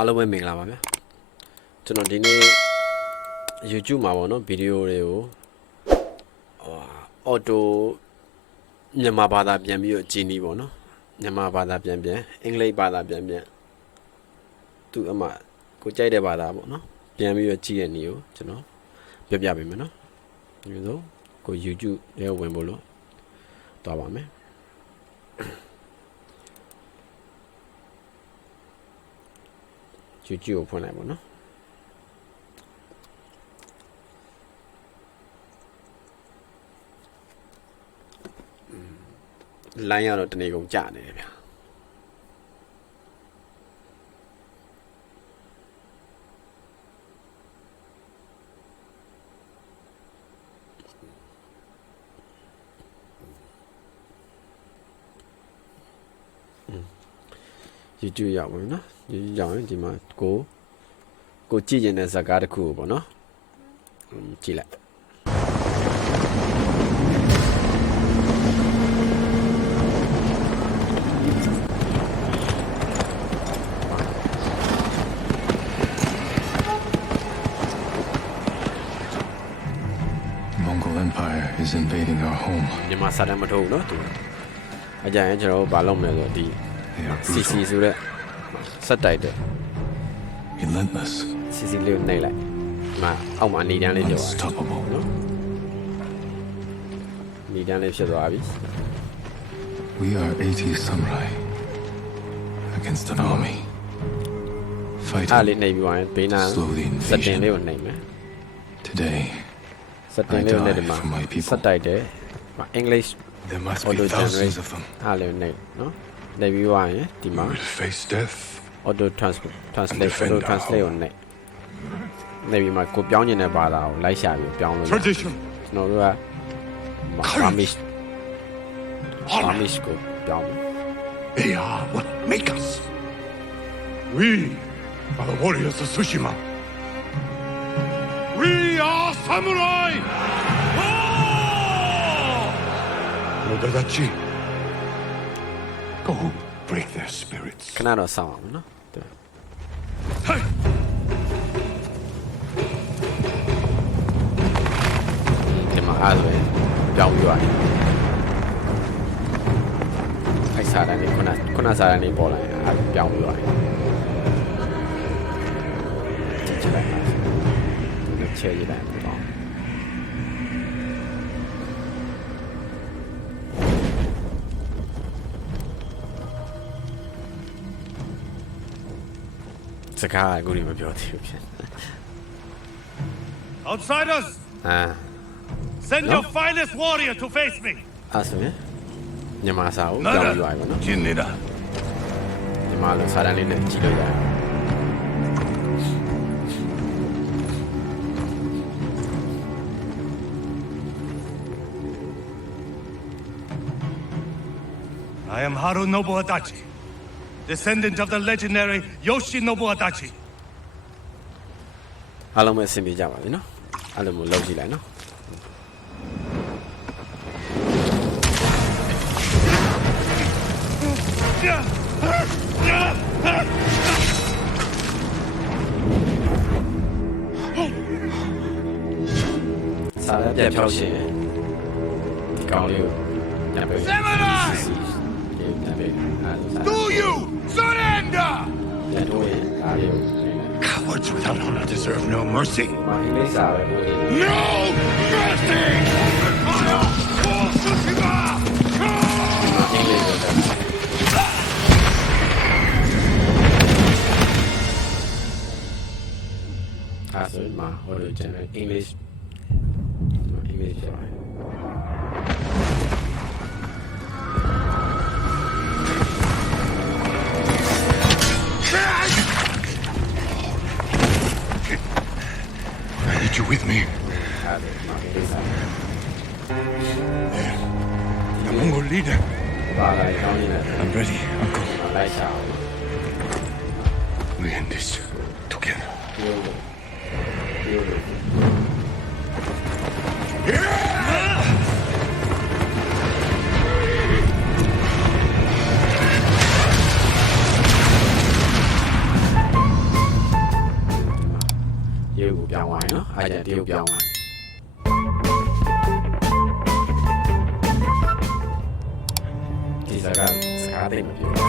အားလုံးပဲမင်္ဂလာပါဗျာကျွန်တော်ဒီနေ့ YouTube မှာပေါ့နော်ဗီဒီယိုတွေကိုauto မြန်မာဘာသာပြန်ပြီးတော့ကြည်နီးပေါ့နော်မြန်မာဘာသာပြန်အင်္ဂလိပ်ဘာသာပြန်သူအမှကိုကြိုက်တဲ့ဘာသာပေါ့နော်ပြန်ပြီးတော့ကြည့်ရနေကိုကျွန်တော်ပြပြပေးမယ်နော်ဒီလိုဆိုကို YouTube ထဲဝင်ဖို့လို့တွားပါမယ်YouTube ကိုဖွင့်လိုက်ပါနော်လိုင်းရတော့တနေကုန်ကြာနေတယ်ဗျာYouTube ရောက်ပါနော် YouTube ရောက်ရင်ဒီမှာကိုကြည့်ရင်တဲ့ဇာတ်ကားတစ်ခုပေါ့နော်ကြည့်လိုက်is invading our home. မြန်မာစာတမ်းမထုတ်ဘူးနော်သူအကြရင်ကျွန်တော်ဘာလုပ်မလဲဆိုဒီ CC ဆိုတဲ့ subtitle relentless CC လေးကိုနှိပ်လိုက်ဒီမှာအောက်မှာနေတန်းလေးပြောပါနော်နေတန်းလေးဖြစ်သွားပြီ We are 80 samurai against an army fighting အားလေးနှိပ်ပြီးသွားရင်ဘေးနာစက်တင်လေးကိုနှိပ်မယ် Today settingလေးနဲ့ဒီမှာ subtitle English auto generate အားလေးနဲ့နော်နေပြီးသွားရင်ဒီမှာ face death auto translate ကိုနေပြီးမှကိုပြောင်းနေတဲ့ဘာသာကိုလိုက်ရှာပြီးပြောင်းလို့ကျွန်တော်တို့က Amish ကိုပြောင်းမယ် They are what make us We are the warriors of Tsushima We are samurai! Nodadachi, go break their spirits. ခဏတော့စောင့်အောင်နော်ဒီမှာအားဆိုရင်ပြောင်းပြီးသွားတယ်အဲ့စားတယ်ခုနစားတယ်ပေါ်လာရင်အားပြောင်းပြီးသွားတယ်ချဲရလိုက်တော့စကားကိုမပြောသေးဘူးဖြစ် Outsiders send your finest warrior to face me အဲ့ဆိုရင်မြန်မာစာကိုပြောင်းပြီးသွားပြီပေါ့နော်ကျင်းနေတာမြန်မာလိုစာတန်းလေးနဲ့ကြည့်လို့ရတယ်I am Harunobu Adachi, descendant of the legendary Yoshinobu Adachi. အားလုံးပဲအဆင်ပြေကြပါပြီနော်အဲ့လိုမျိုးလုပ်ကြည့်လိုက်နော်စားရတဲ့ဖြောက်ရှင်ဒီကောင်းလေးကိုညံပေး Samurai! Do you surrender? Cowards without honor deserve no mercy. No mercy! Tsushima! English. I need you with me. The Mongol leader. I'm ready, Uncle. We end this together. ရုတ်ကိုပြောင်းသွားတယ်နော်အားကြတရုတ်ပြောင်းသွားဒီစကားသိမပြော